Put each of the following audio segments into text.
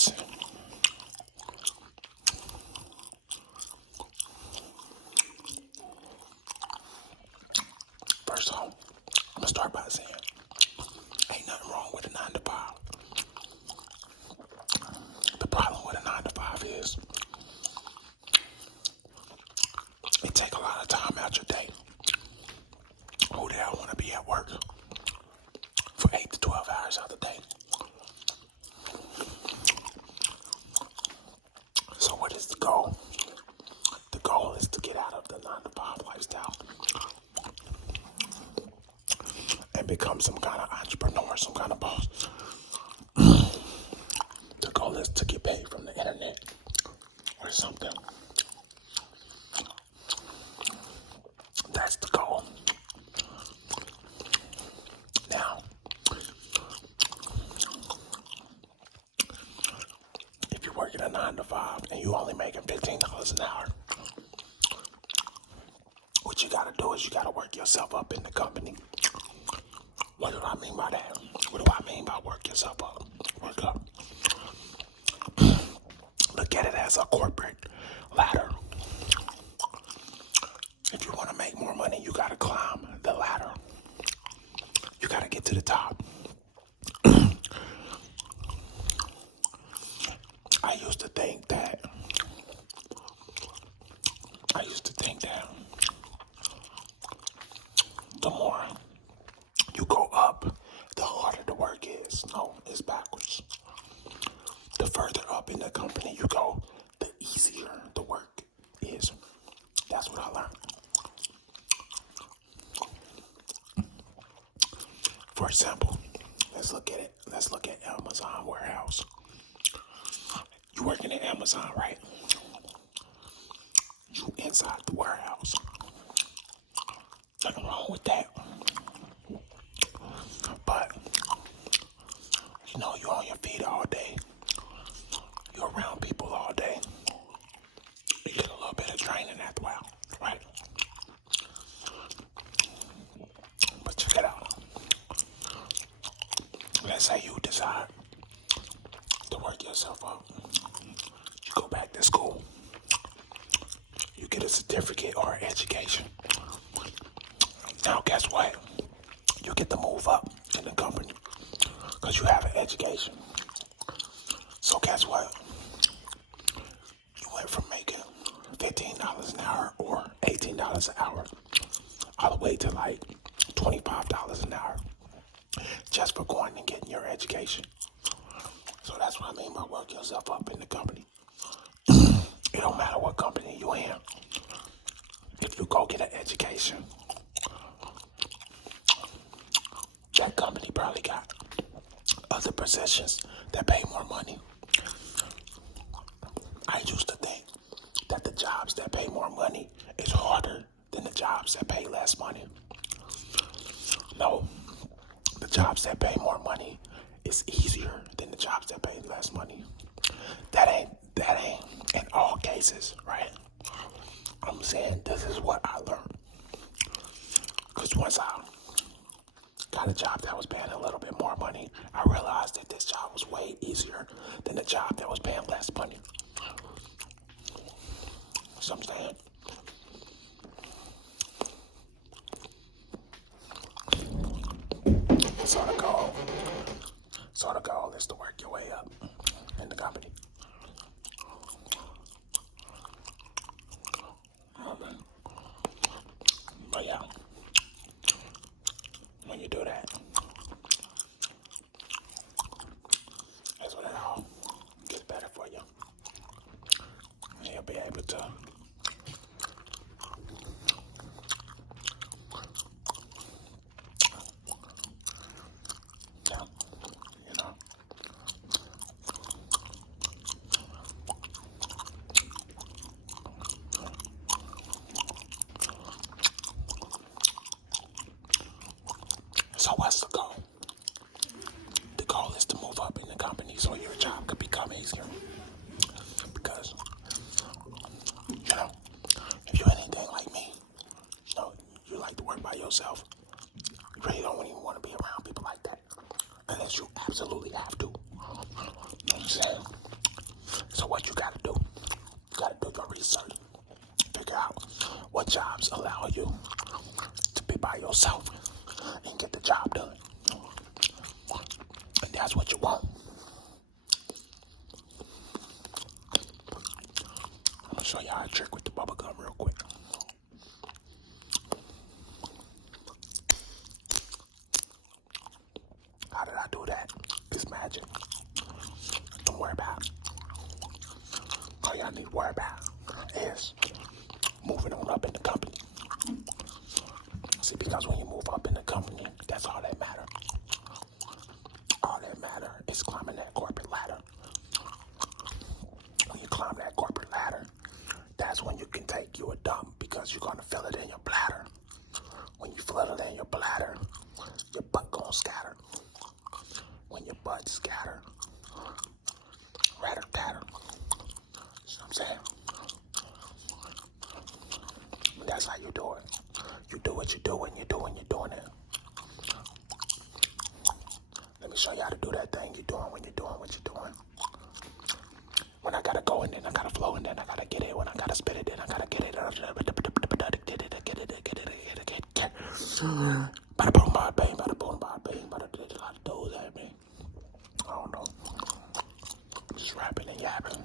Listen. First off, I'm gonna start by saying, ain't nothing wrong with a 9 to 5. The problem with a 9 to 5 is it take a lot of time out your day. Who the hell want to be at work for 8 to 12 hours out of the day? So what is the goal? The goal is to get out of the 9 to 5 lifestyle and become some kind of entrepreneur, some kind of boss. The goal is to get paid from the internet or something. That's the goal. Now, if you're working a 9 to 5 and you only making $15 an hour, what you gotta do is you gotta work yourself up in the company. What do I mean by that? What do I mean by work yourself up? Work up. Look at it as a corporate ladder. If you want to make more money, you gotta climb the ladder. You gotta get to the top. I used to think that the more you go up, the harder the work is. No, it's backwards. The further up in the company you go, the easier the work is. That's what I learned. For example, let's look at it. Let's look at Amazon warehouse. You working at Amazon, right? You inside the warehouse. Nothing wrong with that. But, you're on your feet all day. You're around people all day. You get a little bit of training after a while, right? But check it out. Let's say you decide to work yourself up. You go back to school. You get a certificate or an education. Now, guess what? You get to move up in the company because you have an education. So guess what? You went from making $15 an hour or $18 an hour all the way to like $25 an hour just for going and getting your education. So that's what I mean by work yourself up in the company. It don't matter what company you're in. If you go get an education, that company probably got other positions that pay more money. I used to think that the jobs that pay more money is harder than the jobs that pay less money. No, the jobs that pay more money is easier than the jobs that pay less money. That ain't in all cases, right? I'm saying this is what I learned. Because once I got a job that was paying a little bit more money, I realized that this job was way easier than the job that was paying less money. So I'm saying, so the goal is to work your way up in the company. But yeah, when you do that, that's when it all gets better for you. And you'll be able to So what's the goal? The goal is to move up in the company so your job could become easier. Because what you gotta do? You gotta do your research. Figure out what jobs allow you to be by yourself and get the job done. And that's what you want. I'm gonna show y'all a trick with the bubble gum real quick. How did I do that? It's magic. Don't worry about it. All y'all need to worry about is moving on up in the company. See, because when you move up in the company, that's all that matters. All that matters is climbing that corporate ladder. When you climb that corporate ladder, that's when you can take you a dump because you're gonna feel it in your bladder. When you feel it in your bladder, your butt gonna scatter. When your butt scatter, ratter tatter. You know what I'm saying? That's how you do it. You do what you do when you're doing it. Let me show you how to do that thing you're doing when you're doing what you're doing. When I gotta go and then I gotta flow and then I gotta get it. When I gotta spit it, then I gotta get it. Bada boom, bada bang, bada boom, bada bang, bada did a lot of those at me. I don't know. Just rapping and yapping.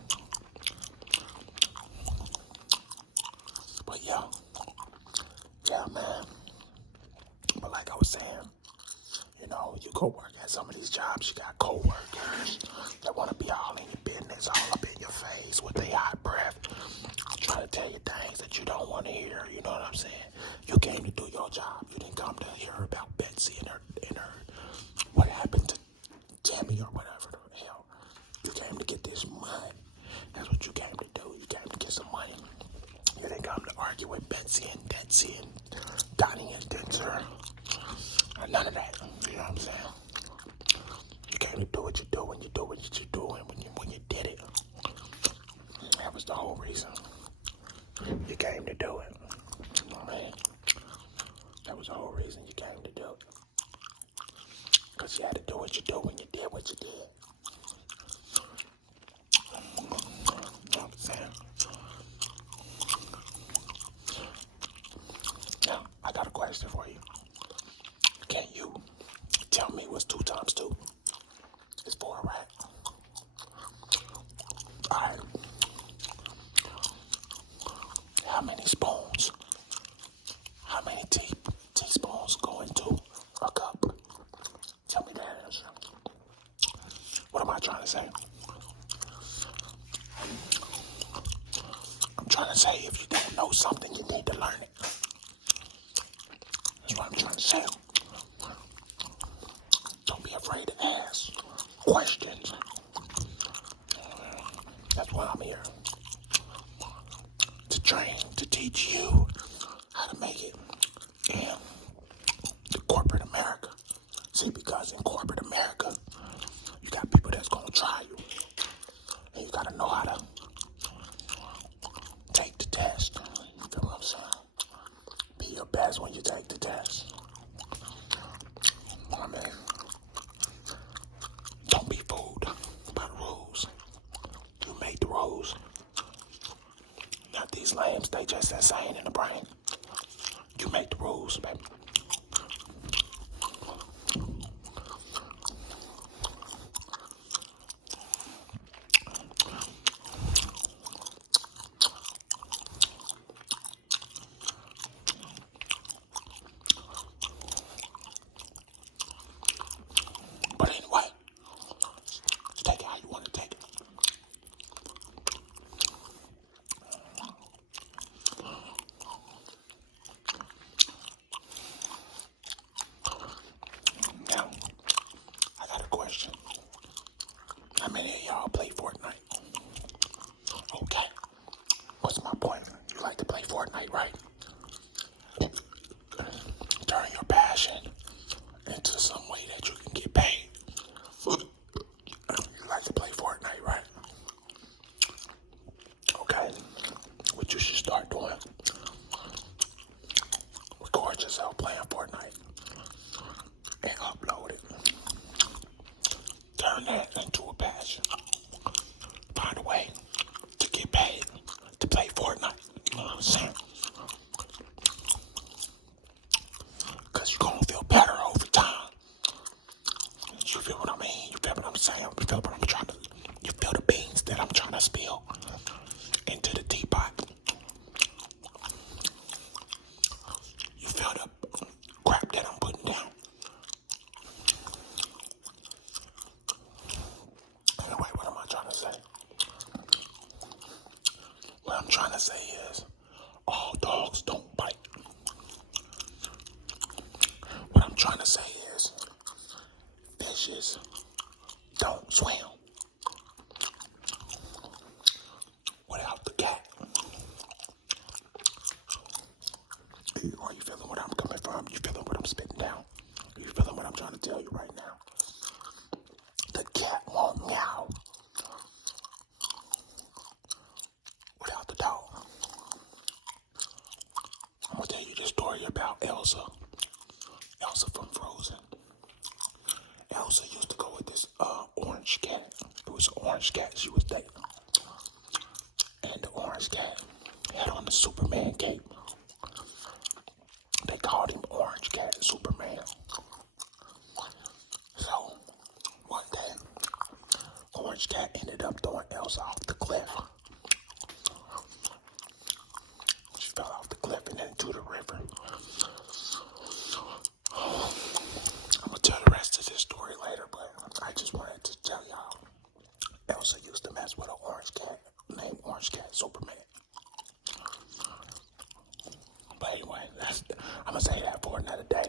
But yeah, man. But like I was saying, you know, you go work at some of these jobs, you got co-workers that want to be all in your business, all up in your face with their hot breath, trying to tell you things that you don't want to hear, you know what I'm saying? You came to do your job. You didn't come to hear about Betsy and her what happened to Tammy or whatever the hell. You came to get this money. That's what you came to do. You came to get some money. You didn't come to argue with Betsy and Donnie and Denzer. None of that. You know what I'm saying? You came to do what you do when you do what you do and when you did it. That was the whole reason you came to do it. You know what I mean? That was the whole reason you came to do it. Because you had to do what you do when you did what you did. You know what I'm saying? Now, I got a question for you. Can you tell me what's 2 times 2? It's 4, right? Alright. How many spoons? How many teaspoons go into a cup? Tell me that answer. What am I trying to say? I'm trying to say if you don't know something, you need to learn it. That's what I'm trying to say. Don't be afraid to ask questions. That's why I'm here. To train, to teach you how to make it in the corporate America. See, because in corporate America, you got people that's going to try you. And you got to know how to take the test. You feel what I'm saying? Be your best when you take the test. I mean, don't be fooled by the rules. You make the rules. Not these lambs, they just insane in the brain. You make the rules, baby. But anyway, take it how you want to take it. feel the beans that I'm trying to spill into the teapot. You feel the crap that I'm putting down. Anyway, what am I trying to say? What I'm trying to say is, all dogs don't bite. What I'm trying to say is, fishes don't swim without the cat. Are you feeling what I'm coming from? You feeling what I'm spitting down? Are you feeling what I'm trying to tell you right now? The cat won't meow without the dog. I'm gonna tell you this story about Elsa. Elsa from Frozen. Elsa used to go with this orange cat. It was an orange cat she was dating. And the orange cat had on the Superman cape. They called him Orange Cat Superman. So, one day, Orange Cat ended up throwing Elsa off the cliff. She fell off the cliff and into the river. I'm gonna tell the rest of this story later, but I just wanted to tell y'all, Elsa used to mess with an orange cat named Orange Cat Superman. But anyway, I'm gonna say that for another day.